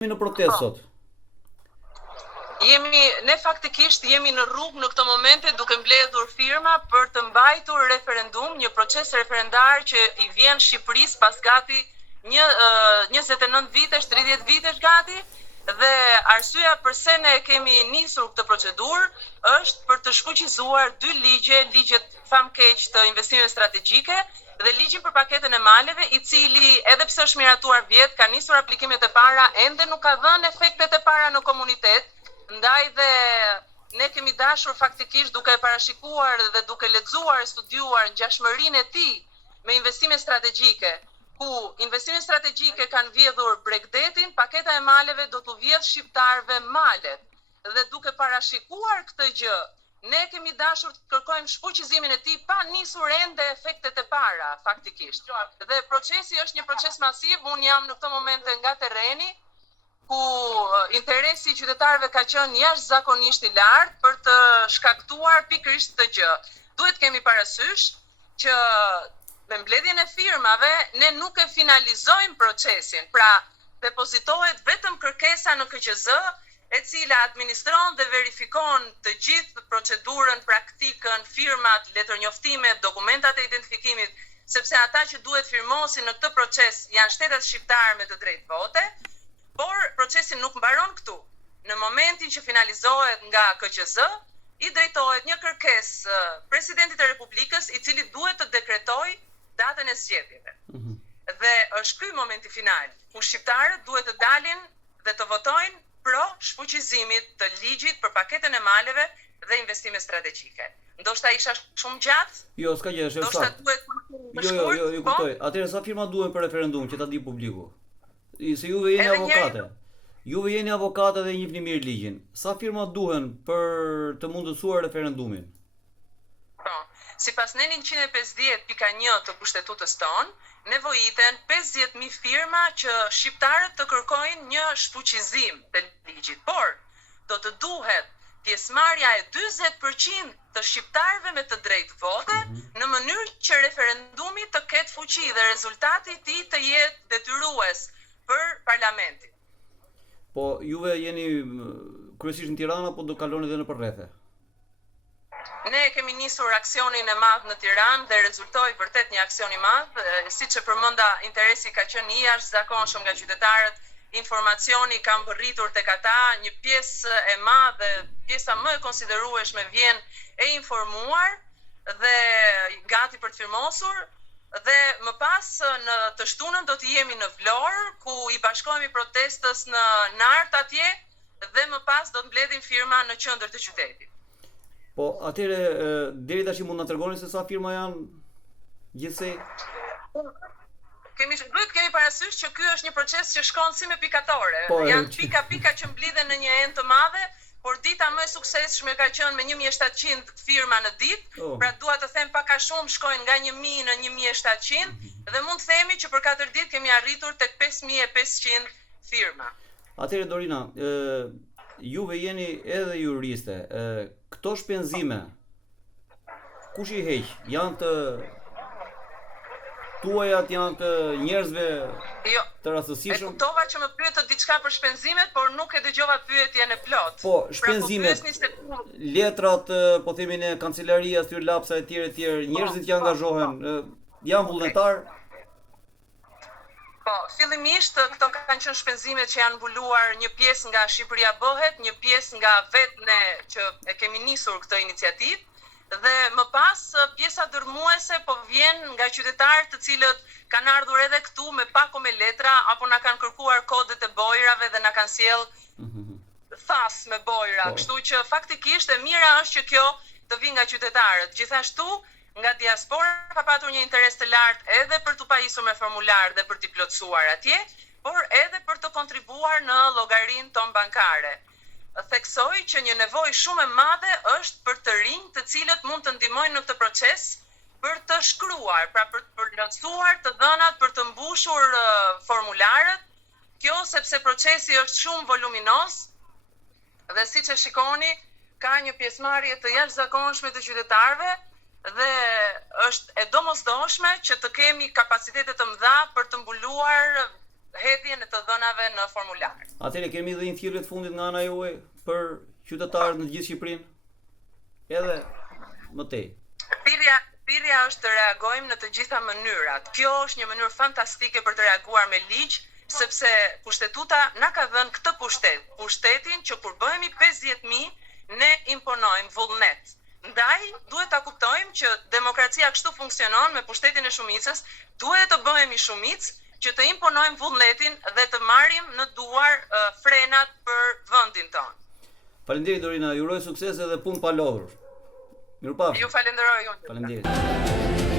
Në protestë sot. Ne faktikisht jemi në rrugë në këtë momente duke mbledhur firma për të mbajtur referendum, një proces referendar që i vjen Shqipërisë pas gati 29 vitesh, 30 vitesh gati, dhe arsyeja pse ne kemi nisur këtë procedurë është për të shfuqizuar dy ligjet famkeq të investimeve strategjike dhe ligjin për paketën e maleve, i cili edhe pse është miratuar vjet, ka nisur aplikimet e para, ende nuk ka dhënë efektet e para në komunitet, ndaj dhe ne kemi dashur faktikisht duke parashikuar dhe duke lexuar, studiuar ngjashmërinë e tij me investime strategjike, ku investimet strategjike kanë vjedhur Bregdetin, paketa e maleve do t'u vjedh shqiptarëve malet. Dhe duke parashikuar këtë gjë, ne kemi dashur të kërkojmë shfuqizimin e tij pa nisur ende efektet e para, faktikisht. Dhe procesi është një proces masiv, unë jam në këtë momente nga terreni, ku interesi i qytetarëve ka qenë jashtëzakonisht i lartë për të shkaktuar pikërisht këtë gjë. Duhet kemi parasysh që me mbledhjen e firmave ne nuk e finalizojmë procesin, pra depozitohet vetëm kërkesa në KQZ, e cila administron dhe verifikon të gjithë procedurën, praktikën, firmat, letërnjoftimet, dokumentat e identifikimit, sepse ata që duhet firmosin në këtë proces janë shtetet shqiptar me të drejtë vote, por procesi nuk mbaron këtu. Në momentin që finalizohet nga KQZ, i drejtohet një kërkesë presidentit të Republikës, i cili duhet të dekretojë datën e zgjedhjeve. Dhe është ky momenti final, ku shqiptarët duhet të dalin dhe të votojnë pro shfuqizimit të ligjit për paketën e maleve dhe investime strategjike. Ndoshta isha shumë gjatë? Jo, s'ka gjë, është ndoshta saktë. duhet më shkurt. Jo, kuptoj. Atëherë sa firma duhen për referendum që ta di publiku? Se juve jeni avokate. Juve jeni avokate dhe njihni mirë ligjin. Sa firma duhen për të mundësuar referendumin? Po, sipas ne 150.1 të kushtetutës tonë, nevojiten 50.000 firma që shqiptarët të kërkojnë një shfuqizim të ligjit, por do të duhet pjesëmarrja e 40% të shqiptarëve me të drejtë vote në mënyrë që referendumi të ketë fuqi dhe rezultati i tij të jetë detyrues për parlamentin. Po juve jeni kryesisht në Tiranë apo do kaloni edhe në përrethë? Ne kemi nisur aksionin e madh në Tiranë dhe rezultoi vërtet një aksion i madh, siç e përmenda, interesi ka qenë i jashtëzakonshëm nga qytetarët, informacioni ka mbërritur tek ata, një pjesë e madhe, pjesa më e konsiderueshme vjen e informuar dhe gati për të firmosur, dhe më pas në të shtunën do të jemi në Vlorë, ku i bashkohemi protestës në Nart atje, dhe më pas do të mbledhim firma në qendër të qytetit. Po, atëherë deri tash mund na tregoni se sa firma janë gjithsej? Duhet kemi parasysh që ky është një proces që shkon si me pikatore. Po, janë pika që mblidhen në një enë të madhe, por dita më e suksesshme ka qenë me 1700 firma në ditë, pra dua të them pak a shumë shkojnë nga 1000 në 1700 dhe mund të themi që për 4 ditë kemi arritur tek 5500 firma. Atëherë Dorina, juve jeni edhe juriste, këto shpenzime kush i heq? Janë të tuajat, janë të njerëzve të rastësishëm? E kuptova që më pyet diçka për shpenzimet, por nuk e dëgjova pyetjen e plot. Po, shpenzimet, letrat, po themi ne, kancelaria, styrlapsa etj, njerëzit që angazhohen, janë vullnetar? Po, fillimisht këto kanë qenë shpenzimet që janë mbuluar, një pjesë nga Shqipëria bëhet, një pjesë nga vetë ne që e kemi nisur këtë iniciativë, dhe më pas pjesa dërmuese po vjen nga qytetarë të cilët kanë ardhur edhe këtu me pako me letra, apo na kanë kërkuar kodet e bojrave dhe na kanë sjell thas me bojra. Kështu që faktikisht e mira është që kjo të vi nga qytetarët. Gjithashtu nga diaspora ka patur një interes të lartë edhe për të pajisur me formular dhe për t'i plotësuar atje, por edhe për të kontribuar në llogarinë tonë bankare. Theksoj që një nevojë shumë e madhe është për të rinj të cilët mund të ndihmojnë në këtë proces për të shkruar, pra për të plotësuar të dhënat, për të mbushur formularët. Kjo sepse procesi është shumë voluminoz dhe siç e shikoni, ka një pjesëmarrje të jashtëzakonshme të qytetarëve dhe është e domosdoshme që të kemi kapacitete të mëdha për të mbuluar hedhjen e të dhënave në formular. Atëherë kemi dhe një thirrje të fundit nga ana juaj për qytetarët në gjithë Shqipërinë? Edhe më tej. Thirrja është të reagojmë në të gjitha mënyrat. Kjo është një mënyrë fantastike për të reaguar me ligj, sepse pushtetuta na ka dhënë këtë pushtetin që kur bëhemi 50.000 ne imponojmë vullnet. Ndaj, duhet ta kuptojmë që demokracia kështu funksionon me pushtetin e shumicës, duhet të bëhemi shumicë që të imponojmë vullnetin dhe të marrim në duar frenat për vendin tonë. Faleminderit Dorina, ju uroj sukses edhe punë pa lodhur. Mirupafshim. Ju falenderoj unë. Faleminderit.